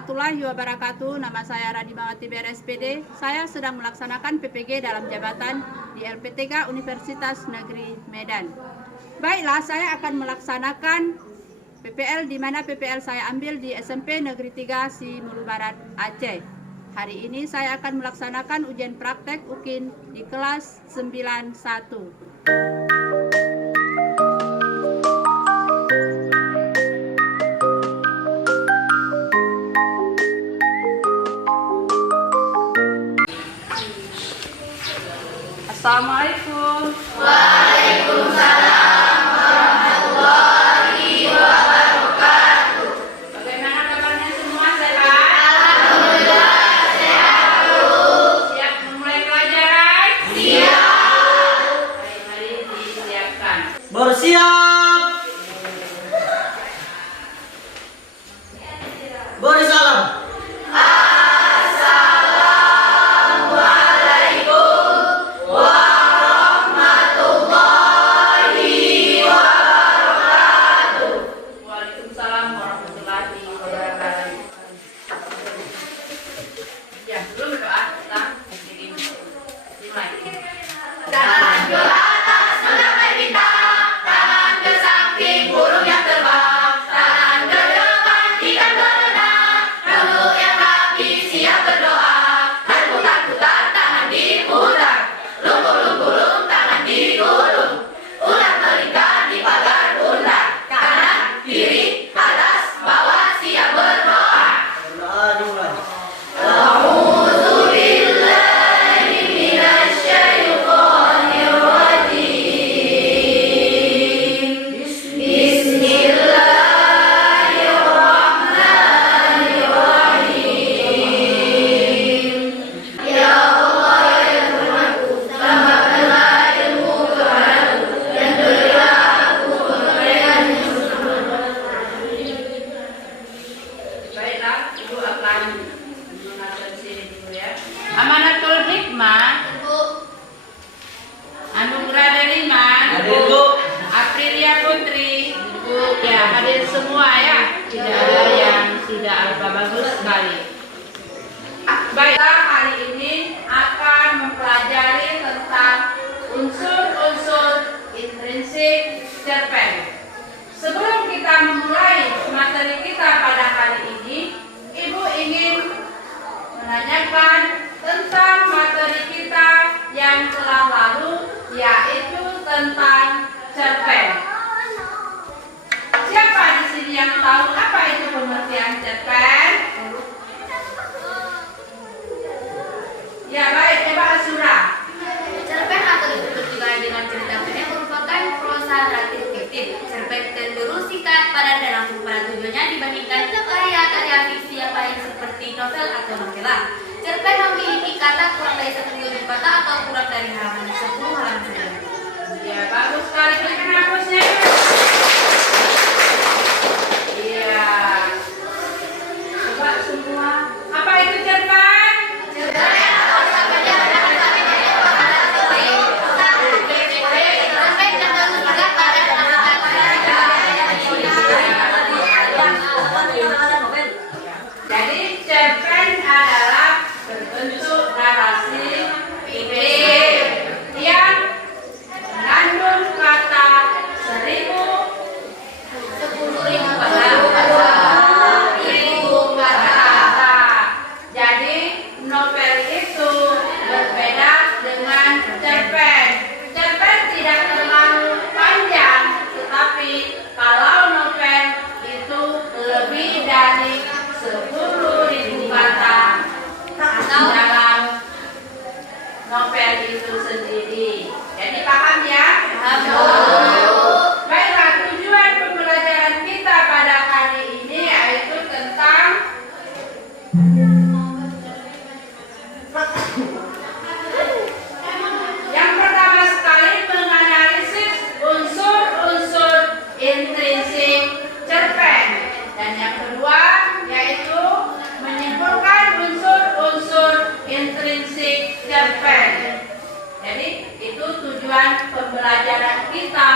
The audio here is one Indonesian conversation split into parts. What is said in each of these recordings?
warahmatullahi wabarakatuh. Nama saya Radimawati BRSPD. Saya sedang melaksanakan PPG dalam jabatan di LP3 Universitas Negeri Medan. Baiklah, saya akan melaksanakan PPL di mana PPL saya ambil di SMP Negeri 3 Simulu Barat, Aceh. Hari ini saya akan melaksanakan ujian praktek UKIN di kelas 91. Assalamualaikum. Waalaikumsalam warahmatullahi wabarakatuh. Bagaimana kabarnya semua, sehat? Alhamdulillah sehat, Bu. Siap memulai pelajaran? Siap. Mari disiapkan. Bersiap. Beri salam. Waalaikumsalam warahmatullahi wabarakatuh. Ya, belum berdoa, kita dimulai. Tangan ke atas menggapai bintang, tangan ke samping burung yang terbang, tangan ke depan ikan berenang, rambut yang rapi siap berdoa, berputar-putar tangan diputar, lungkur-lungkur tangan digulung, ular melingkar di pagar bundar, kanan kiri atas bawah siap berdoa. Berdoa dimulai. A'udzubillahi minasyaitonir rajim. Bismillahirrahmanirrahim. Ya Allah, ya Tuhanku, tambahkanlah ilmu kepadaku dan berilah aku pengertian yang Baiklah, Ibu akan mengatur sini dulu ya. Amanatul Hikmah, Anugerah dari Man, Hadir, Bu. Aprilia Putri, Bu. Ya, hadir semua ya. Tidak ada yang tidak alfa, bagus sekali. Baiklah, hari ini akan mempelajari tentang unsur-unsur intrinsik cerpen. Sebelum kita memulai materi kita pada hari ini, Ibu ingin menanyakan tentang materi kita yang telah lalu, yaitu tentang cerpen. Siapa di sini yang tahu apa itu pengertian cerpen? Ya baik, coba Asura. Cerpen atau disebut juga dengan cerita pendek merupakan prosa naratif fiktif. Cerpen cenderung singkat, padat dan langsung pada tujuannya dibandingkan karya-karya fiksi yang lain seperti novel atau novela. Cerpen memiliki kata kurang dari 1 kata atau kurang dari halaman 10 halaman saja. Ya bagus sekali, berikan hapusnya. Iya. Coba semua. Apa itu cerpen? Cerpen atau kisah pendek adalah kisah pendek yang berkata seperti cerpen cenderung singkat, padat dan langsung Jadi cerpen adalah berbentuk narasi fiktif yang mengandung kata 10.000 kata. Jadi novel itu berbeda dengan cerpen. Cerpen tidak terlalu panjang, tetapi kalau novel itu lebih dari 10.000 kata dalam novel itu sendiri. Jadi paham ya? Baiklah, tujuan pembelajaran kita pada hari ini yaitu tentang yang pertama sekali menganalisis unsur-unsur intrinsik cerpen, dan yang kedua yaitu menyimpulkan unsur-unsur intrinsik cerpen. Jadi itu tujuan pembelajaran kita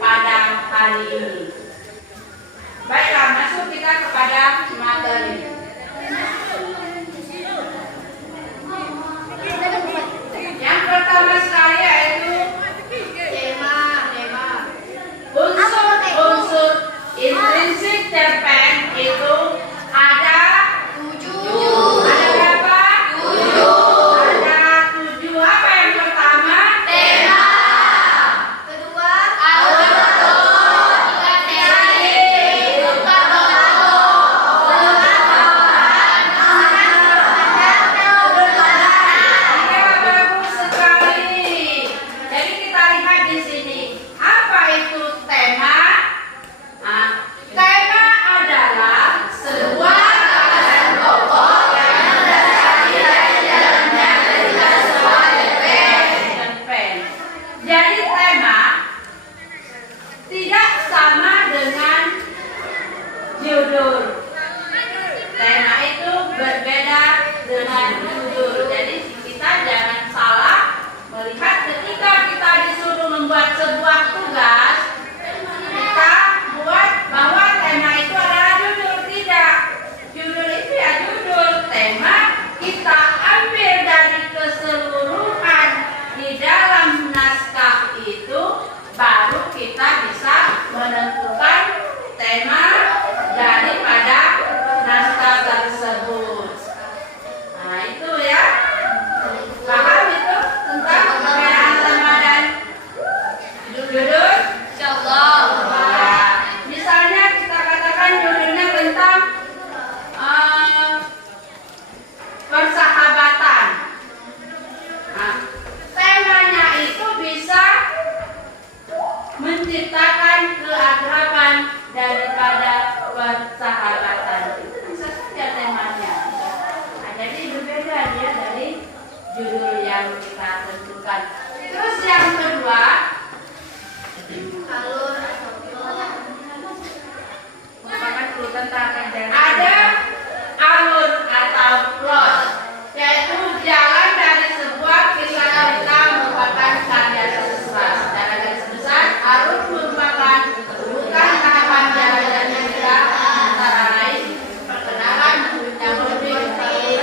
pada hari ini. Baiklah, masuk kita kepada materi. menciptakan keakraban daripada persahabatan. Itu bisa saja temanya. Nah, jadi berbeda dia dari judul yang kita tentukan. Terus yang kedua, Alur atau plot. merupakan clue tentang ada alur atau plot, yaitu jalan dari sebuah kisah cerita merupakan karya sastra. Secara garis besar, alur merupakan rujukan tahapan jalan cerita antara lain perkenalan yang lebih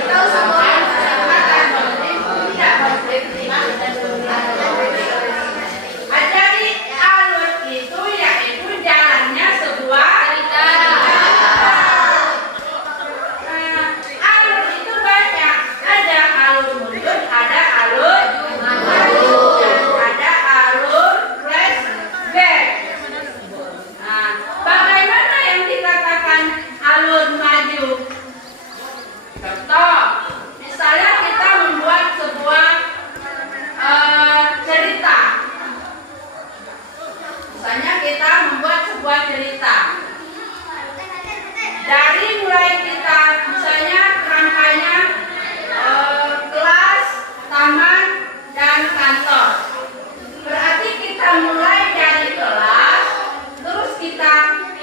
atau sebuah kesempatan motif tidak motif dan jadi alur itu yaitu jalannya sebuah cerita. Alur itu banyak, ada alur mundur, ada alur maju, dan ada alur flashback. Nah, bagaimana yang dikatakan alur maju? Contoh, misalnya kita membuat sebuah cerita. Misalnya kita membuat sebuah cerita. Dari mulai kita, misalnya kerangkanya kelas, taman, dan kantor. Berarti kita mulai dari kelas, terus kita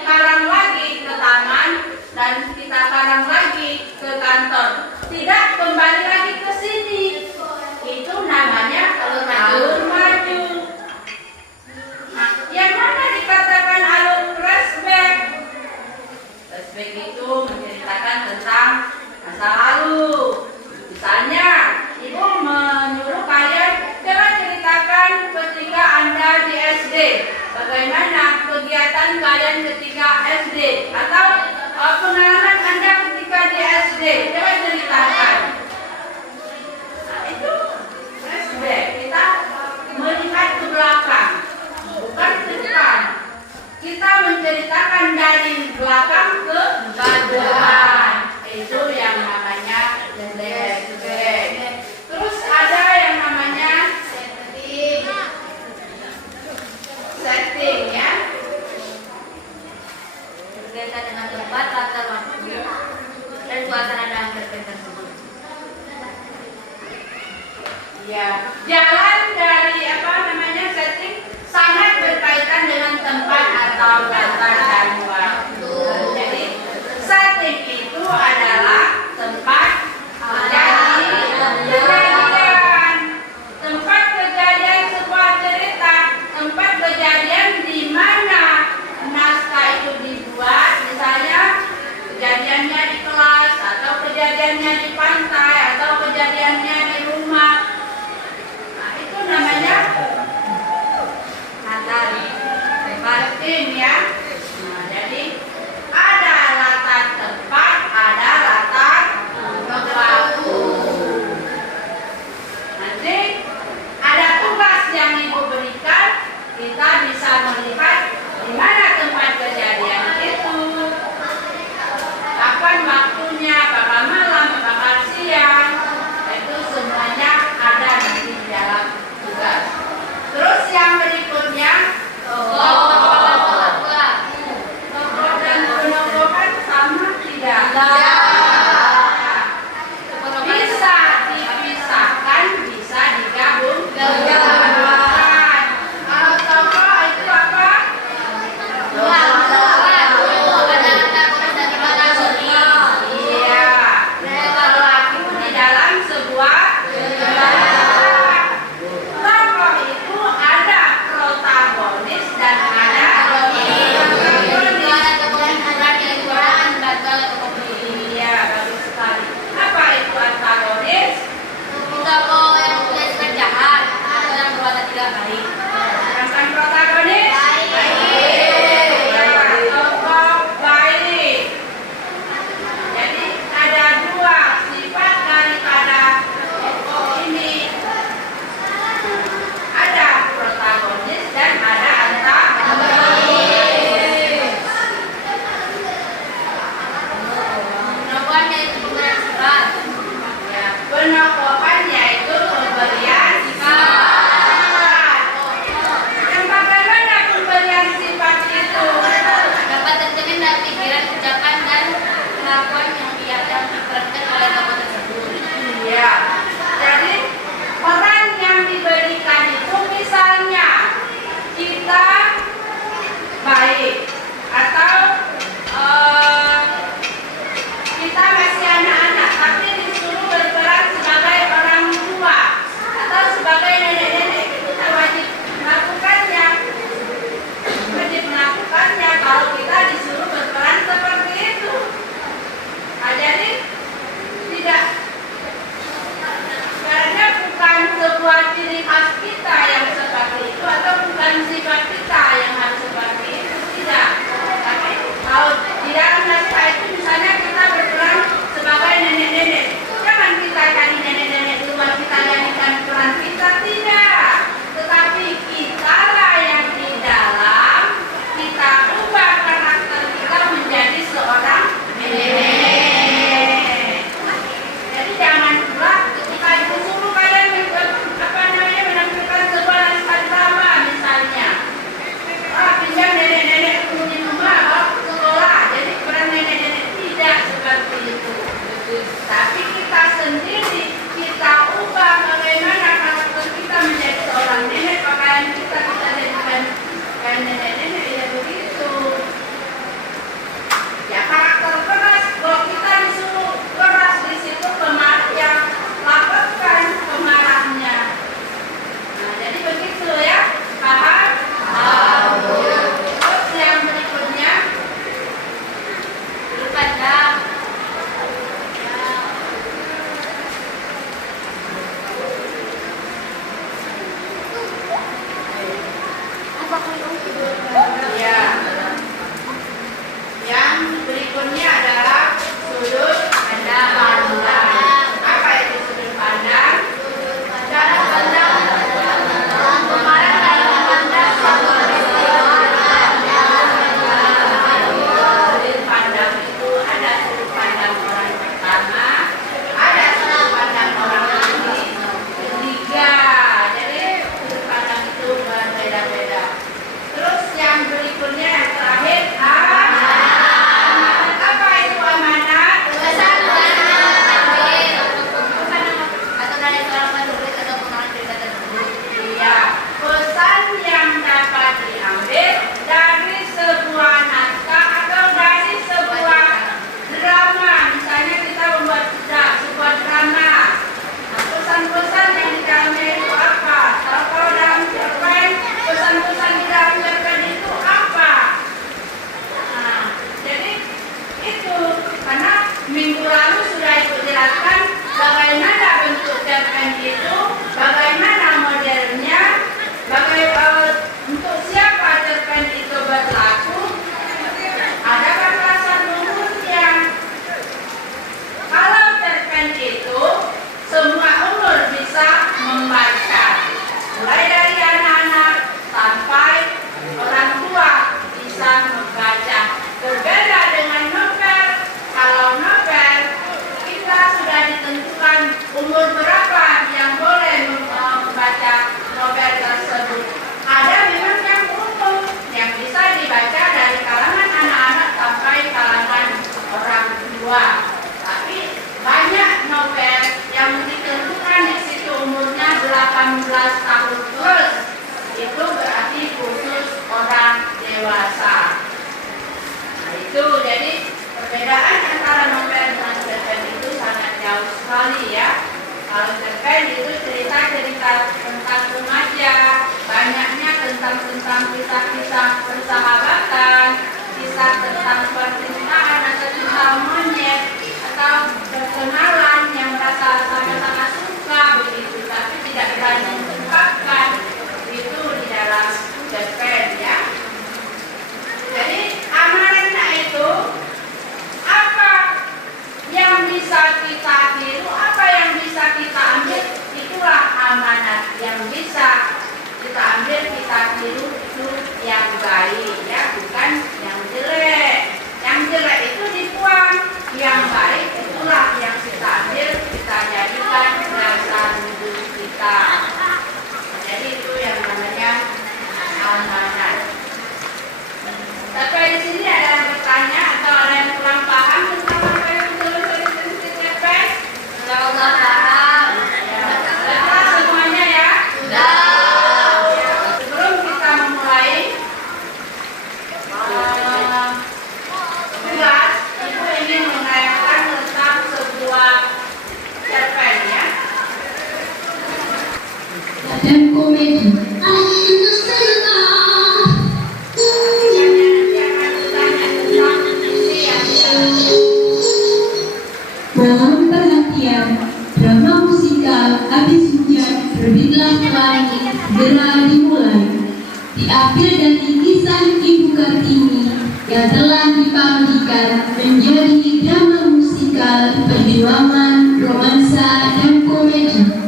karang lagi ke taman, dan kita karang lagi ke kantor. Tidak kembali lagi ke sini. Itu namanya alur maju. Nah, yang mana dikatakan alur flashback? Flashback itu menceritakan tentang masa lalu. Misalnya, ibu menyuruh kalian coba ceritakan ketika Anda di SD. Bagaimana kegiatan kalian ketika SD? Atau pengalaman Anda ketika di SD? Coba ceritakan. Nah, itu flashback. Kita melihat ke belakang, bukan ke depan. Kita menceritakan dari belakang ke depan. Itu yang namanya flashback. Terus ada yang namanya setting ya. Berkaitan dengan tempat, latar waktu, dan suasana dalam cerpen tersebut. Ya, jalan dari setting sangat berkaitan dengan tempat atau latar dan waktu. Jadi setting itu adalah tempat kejadian, tempat kejadian sebuah cerita, tempat kejadian di mana naskah itu dibuat. Misalnya kejadiannya di kelas, atau kejadiannya di pantai, atau kejadiannya di rumah. Nah, itu namanya latar batin ya. Nah, jadi ada latar tempat, ada latar waktu. Nanti ada tugas yang ibu berikan, kita bisa melihat di mana tempat kejadian itu, kapan waktunya, apakah malam, apakah siang. Itu semuanya ada nanti di dalam tugas. Terus yang berikutnya, tokoh dan pentokohan sama tidak? Bisa dipisahkan, bisa digabungkan. Kalau tokoh tentang kisah-kisah persahabatan, kisah tentang percintaan atau cinta monyet, atau perkenalan yang merasa sama-sama suka begitu, tapi tidak berani mengungkapkan itu di dalam cerpen ya. Jadi amanatnya itu apa yang bisa kita tiru, apa yang bisa kita ambil, itulah amanat yang bisa kita ambil, kita tiru itu yang baik ya, bukan yang jelek. Yang jelek itu dibuang, yang baik itulah yang kita ambil, kita jadikan dasar hidup kita. Jadi itu yang namanya amanat. Tapi di sini ada yang bertanya atau ada yang kurang paham tentang apa yang ditulis di cerpen? Sudah paham. Sudah semuanya ya? Sudah. Sebelum kita memulai tugas, Ibu ingin menanyakan tentang sebuah cerpen ya. Dan komedi. Mohon perhatian, drama musikal Habis Hujan Terbitlah Pelangi segera dimulai. Diambil dari kisah Ibu Kartini yang telah dipamerkan menjadi drama musikal perjuangan, romansa, dan komedi.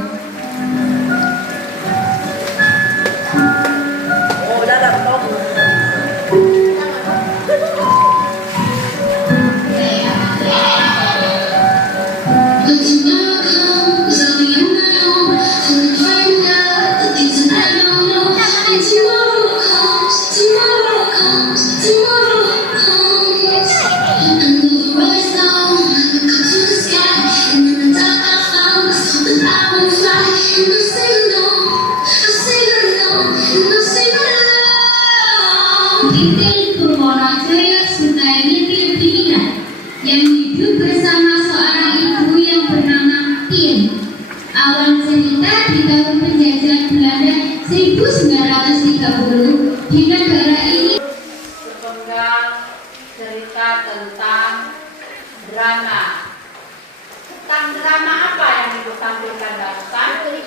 Titil Purwono Joyo Sutayaniti Timinan yang hidup bersama seorang ibu yang bernama Tien. Awal cerita di tahun penjajahan Belanda 1930 di negara ini Sepenggal cerita tentang drama. Tentang drama apa yang Ibu tampilkan barusan?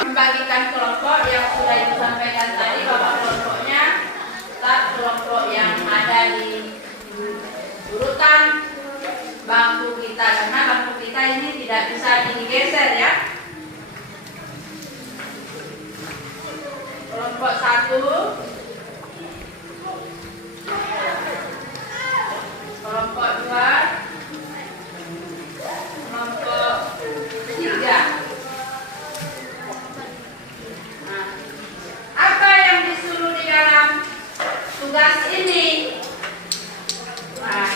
Membagikan kelompok yang sudah disampaikan tadi, bahwa kelompoknya start kelompok yang ada di urutan bangku kita, karena bangku kita ini tidak bisa digeser ya. Kelompok 1, kelompok 2, kelompok 3. Apa yang disuruh di dalam tugas ini? Nah,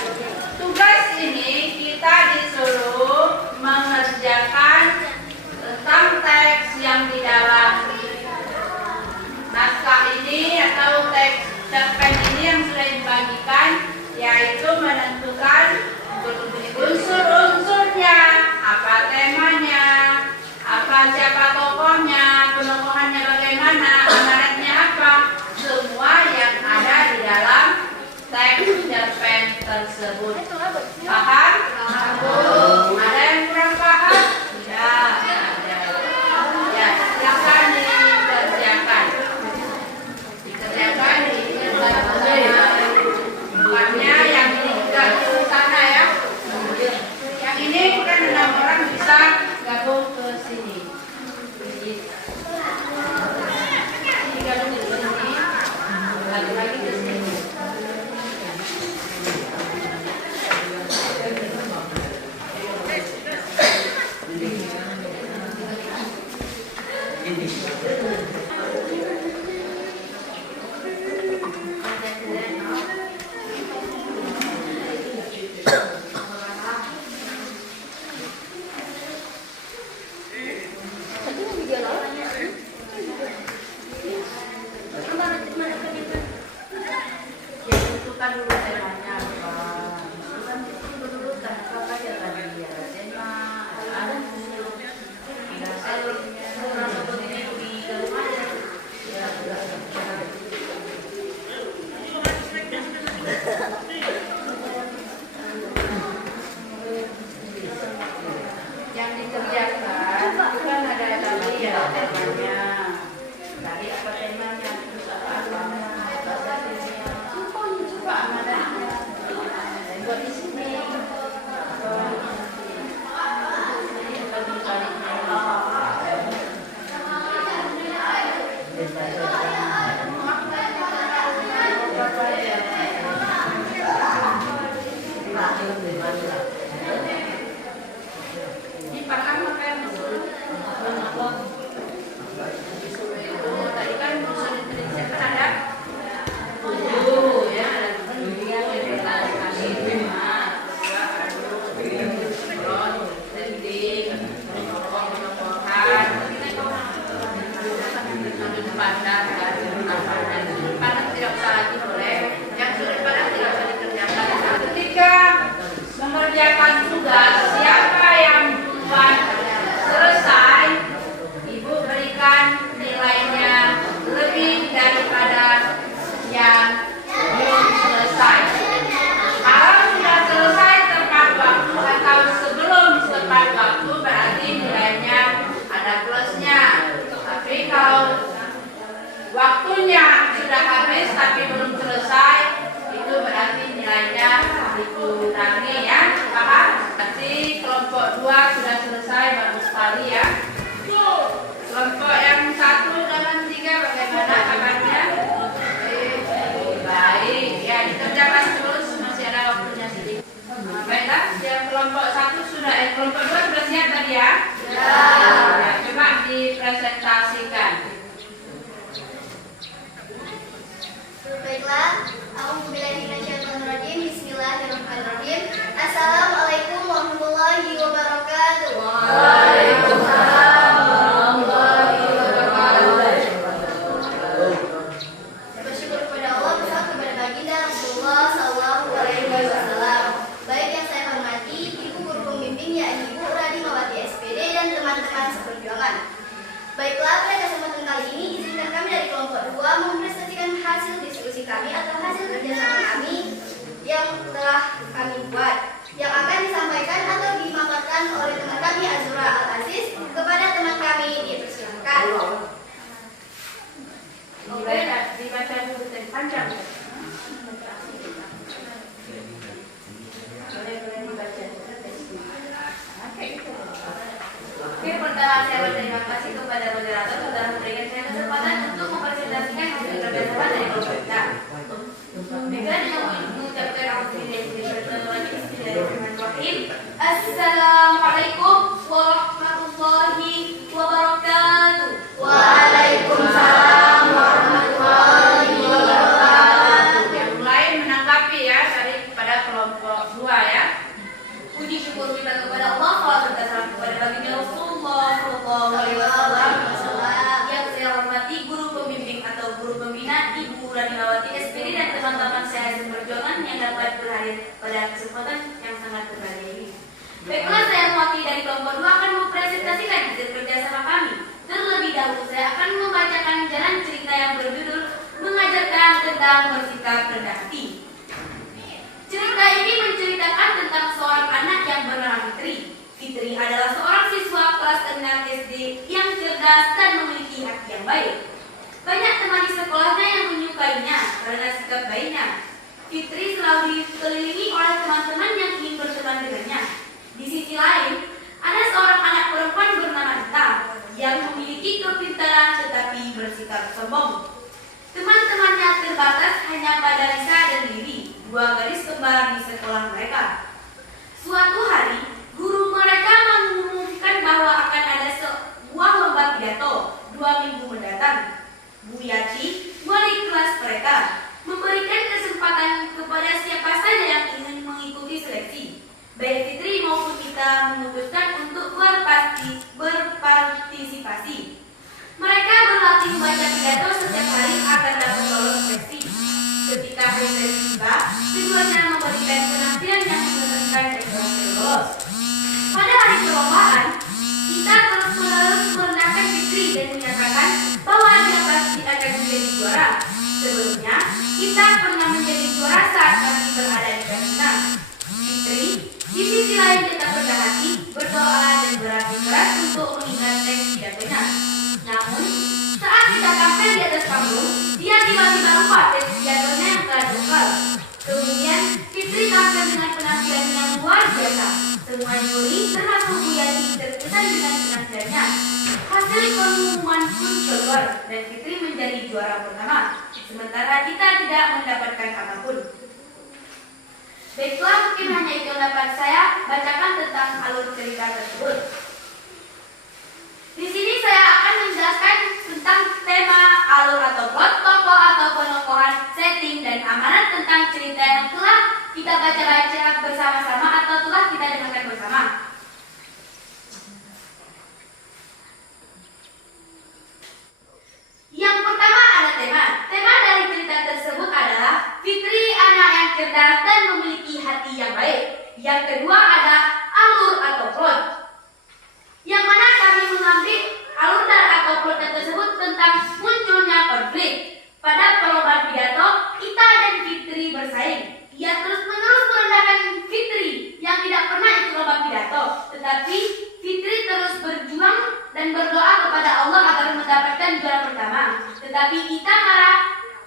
tugas ini kita disuruh mengerjakan tentang teks yang di dalam naskah ini atau teks cerpen ini yang sudah dibagikan, yaitu menentukan unsur-unsurnya, apa temanya, apa siapa tokohnya, penokohannya bagaimana, amanatnya apa, semua yang ada di dalam teks cerpen tersebut. Paham? Ada yang kurang paham? Tidak ada. Ya, silakan dikerjakan. Dikerjakan di tempatnya yang ini juga di sana ya. Yang ini kan 6 orang bisa gabung ke sini. Gabung ke sini, lagi ke sini. dikerjakan, itu kan ada tadi ya temanya. Tadi apa temanya? Terus apa? Bahasa Indonesia. Coba amanahnya. Buat di sini. Tadi kan sudah dituliskan ada 7 ya, ada 7 yang kali 5 tidak usah lagi boleh, yang sudah padat tidak usah dikerjakan. Ketika mengerjakan tugas, siapa yang duluan selesai, ibu berikan nilainya lebih daripada yang belum selesai. Kalau sudah selesai tepat waktu atau sebelum tepat waktu, berarti nilainya ada plusnya. Tapi kalau waktunya sudah habis tapi belum selesai, itu berarti nilainya dikurangi ya, paham? Berarti kelompok 2 sudah selesai, bagus sekali ya. Kelompok yang 1 dan 3 bagaimana kabarnya? Baik, ya dikerjakan terus, masih ada waktunya sedikit. Baiklah, yang kelompok 1 sudah, kelompok 2 sudah siap tadi ya? Ya, coba dipresentasikan. Baiklah, A'udzubillahiminasyaitonirrajim. Bismillahirrahmanirrahim. Assalamualaikum warahmatullahi wabarakatuh. Waalaikumsalam warahmatullahi wabarakatuh. Bersyukur kepada Allah, bersalawat kepada baginda Rasulullah sallallahu alaihi wasallam. Baik yang saya hormati Ibu Guru Pembimbing yakni Ibu Radimawati SPD dan teman-teman seperjuangan. Baiklah, pada kesempatan kali ini izinkan kami dari kelompok 2 mempresentasikan hasil diskusi kami atau hasil kerjasama kami yang telah kami buat, yang akan disampaikan atau dimaparkan oleh teman kami Azura Al-Aziz kepada teman kami. Dipersilakan. Dibaca dulu tadi panjang. Boleh dibaca. Oke, pertama saya berterima kasih kepada moderator telah memberikan saya kesempatan untuk mempresentasikan hasil kerjasama dari kelompok kita. Dengan mengucapkan Bismillahirrahmanirrahim. Assalamualaikum warahmatullahi wabarakatuh. Waalaikumsalam warahmatullahi wabarakatuh. Yang lain menanggapi ya dari pada kelompok 2 ya. Puji syukur kita kepada Allah, salawat serta salam kepada baginda Rasulullah sallallahu alaihi wasallam. Yang saya hormati guru pembimbing atau guru pembina Ibu Radimawati SPD dan teman-teman saya seperjuangan yang dapat berhadir pada kesempatan yang sangat berbahagia ini. Baiklah, saya mewakili dari kelompok 2 akan mempresentasikan hasil kerjasama kami. Terlebih dahulu saya akan membacakan jalan cerita yang berjudul Mengajarkan tentang Bersikap Rendah Hati. Cerita ini menceritakan tentang seorang anak yang bernama Fitri. Fitri adalah seorang siswa kelas 6 SD yang cerdas dan memiliki hati yang baik. Banyak teman di sekolahnya yang menyukainya karena sikap baiknya. Fitri selalu dikelilingi oleh teman-teman yang ingin berteman dengannya. Di sisi lain, ada seorang anak perempuan bernama Dita yang memiliki kepintaran tetapi bersikap sombong. Teman-temannya terbatas hanya pada Lisa dan Lili, 2 gadis kembar di sekolah mereka. Suatu hari, guru mereka mengumumkan bahwa akan ada sebuah lomba pidato 2 minggu mendatang. Bu Yati, wali kelas mereka, memberikan kesempatan kepada siapa saja yang ingin mengikuti seleksi. Baik Fitri maupun kita memutuskan untuk berpartisipasi. Mereka berlatih membaca pidato setiap hari agar dapat lolos seleksi. Ketika hari seleksi tiba, keduanya memberikan penampilan yang menentukan rekor lolos. Pada hari perlombaan, kita terus-menerus merendahkan Fitri dan menyatakan bahwa dia pasti akan menjadi juara. Sebelumnya, kita pernah menjadi juara saat masih berada di kelas 6. Fitri, di sisi lain tetap rendah hati, berdoa dan berarti untuk mengingat teks pidatonya. Namun, saat kita tampil di atas panggung, dia tiba-tiba lupa teks pidatonya yang telah dihafal. Kemudian, Fitri tampil dengan penampilan yang luar biasa. Semua juri, termasuk Bu Yati, terkesan dengan penampilannya. Hasil pengumuman pun keluar dan Fitri menjadi juara pertama. Sementara kita tidak mendapatkan apapun. Baiklah, mungkin hanya itu yang dapat saya bacakan tentang alur cerita tersebut. Di sini saya akan menjelaskan tentang tema, alur atau plot, tokoh atau penokohan, setting, dan amanat tentang cerita yang telah kita baca-baca bersama-sama atau telah kita dengarkan bersama. Yang pertama ada tema. Tema dari cerita tersebut adalah Fitri anak yang cerdas dan memiliki hati yang baik. Yang kedua ada alur atau plot, yang mana kami mengambil alur dan atau plot tersebut tentang munculnya konflik. Pada perlombaan pidato, Ita dan Fitri bersaing. Ia terus-menerus merendahkan Fitri yang tidak pernah ikut lomba pidato, tetapi Fitri terus berjuang dan berdoa kepada Allah agar mendapatkan juara pertama. Tetapi Ita malah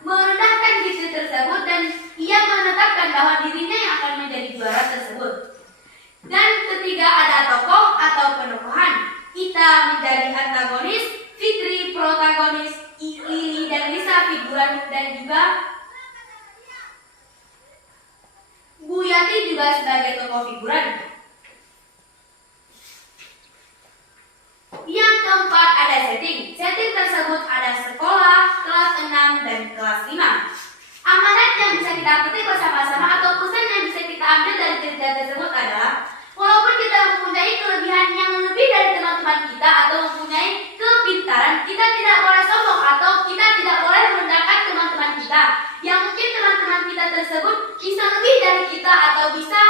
merendahkan Fitri tersebut dan ia menetapkan bahwa dirinya yang akan menjadi juara tersebut. Dan ketiga ada tokoh atau penokohan. Ita menjadi antagonis, Fitri protagonis, Lili dan Lisa figuran, dan juga Bu Yati juga sebagai tokoh figuran. Yang keempat ada setting. Setting tersebut ada sekolah, kelas 6, dan kelas 5. Amanat yang bisa kita petik bersama-sama atau pesan yang bisa kita ambil dari cerita tersebut adalah walaupun kita mempunyai kelebihan yang lebih dari teman-teman kita atau mempunyai kepintaran, kita tidak boleh sombong atau kita tidak boleh merendahkan teman-teman kita. Yang mungkin teman-teman kita tersebut bisa lebih dari kita atau bisa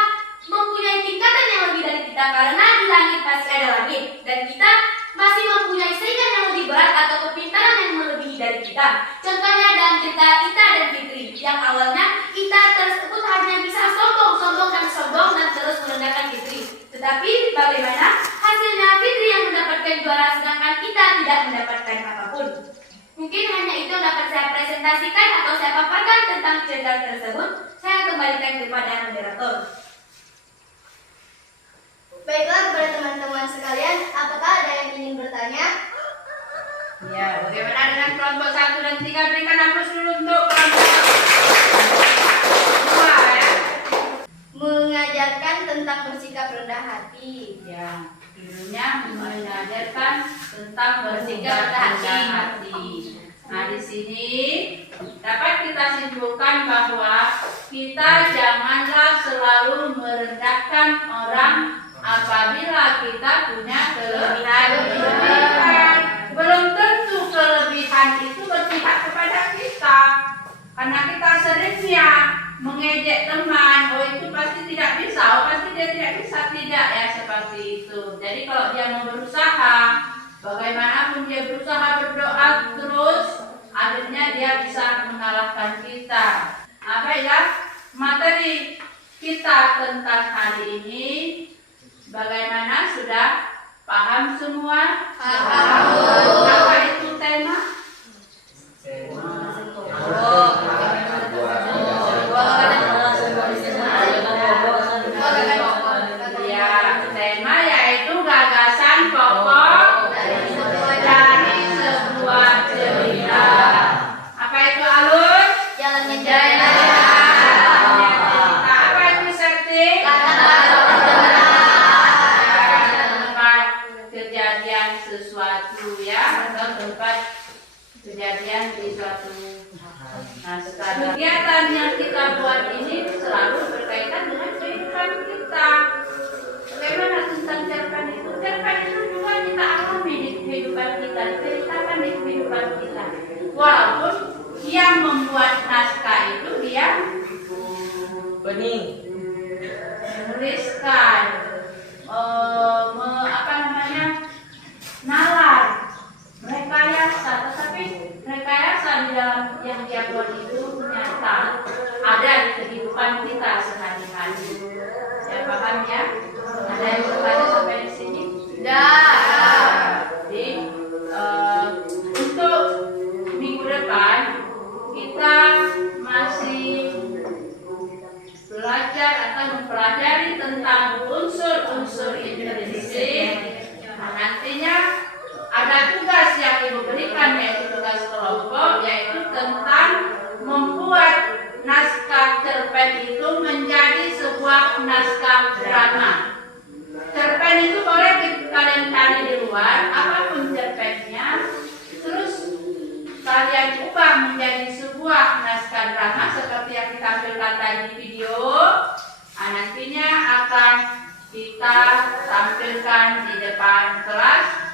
mempunyai tingkatan yang lebih dari kita, karena di langit masih ada langit dan kita masih mempunyai saingan yang lebih berat atau kepintaran yang melebihi dari kita. Contohnya dalam cerita Ita dan Fitri, yang awalnya Ita tersebut hanya bisa sombong dan terus merendahkan Fitri. Tetapi bagaimana hasilnya? Fitri yang mendapatkan juara sedangkan Ita tidak mendapatkan apapun. Mungkin hanya itu yang dapat saya presentasikan atau saya paparkan tentang cerita tersebut. Saya kembalikan kepada moderator. Baiklah, kepada teman-teman sekalian, apakah ada yang ingin bertanya? Ya, bagaimana dengan kelompok 1 dan 3? Berikan aplaus dulu untuk kelompok 2 ya. Mengajarkan tentang bersikap rendah hati. Ya, judulnya mengajarkan tentang bersikap rendah hati. Nah, di sini dapat kita simpulkan bahwa kita janganlah selalu merendahkan orang apabila kita punya kelebihan. Belum tentu kelebihan itu berpihak kepada kita, karena kita seringnya mengejek teman, oh itu pasti tidak bisa, oh pasti dia tidak bisa, tidak ya seperti itu. Jadi kalau dia mau berusaha, bagaimanapun dia berusaha berdoa terus, akhirnya dia bisa mengalahkan kita. Nah, baiklah, materi kita tentang hari ini bagaimana, sudah paham semua? Paham. Apa itu tema? Ya, tema yaitu gagasan pokok dari sebuah cerita. Apa itu alur? Jalannya Cerita. Apa itu setting? Tempat kejadian sesuatu ya, atau tempat kejadian di suatu. Nah, sekarang kegiatan yang kita buat ini selalu berkaitan dengan kehidupan kita. Bagaimana tentang cerpen itu? Cerpen itu juga kita alami di kehidupan kita, diceritakan di kehidupan kita. Walaupun yang membuat naskah itu dia Bening. menuliskan, nalar, rekayasa, tetapi rekayasa di dalam yang dia buat itu nyata, ada di kehidupan kita sehari-hari. Ya paham ya? Ada yang bertanya sampai di sini? Dan Ada tugas yang Ibu berikan yaitu tugas kelompok, yaitu tentang membuat naskah cerpen itu menjadi sebuah naskah drama. Cerpen itu boleh kalian cari di luar, apapun cerpennya, terus kalian ubah menjadi sebuah naskah drama seperti yang ditampilkan tadi di video. Nantinya akan kita tampilkan di depan kelas,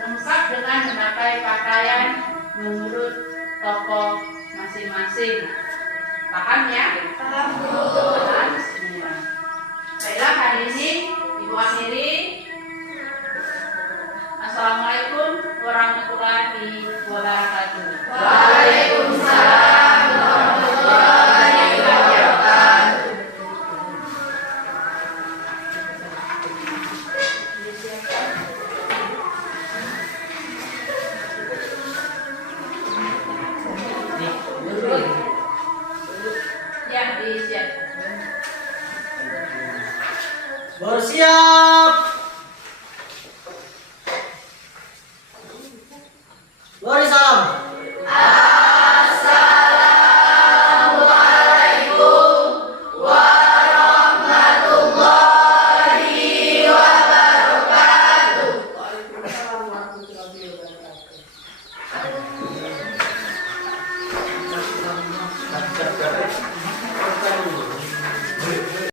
lengkap dengan memakai pakaian menurut tokoh masing-masing. Paham ya? Paham. Bismillah. Baiklah, hari ini Ibu akhiri. Assalamualaikum warahmatullahi wabarakatuh. Waalaikumsalam warahmatullahi wabarakatuh. Ya, disiap. Bersiap. Beri salam.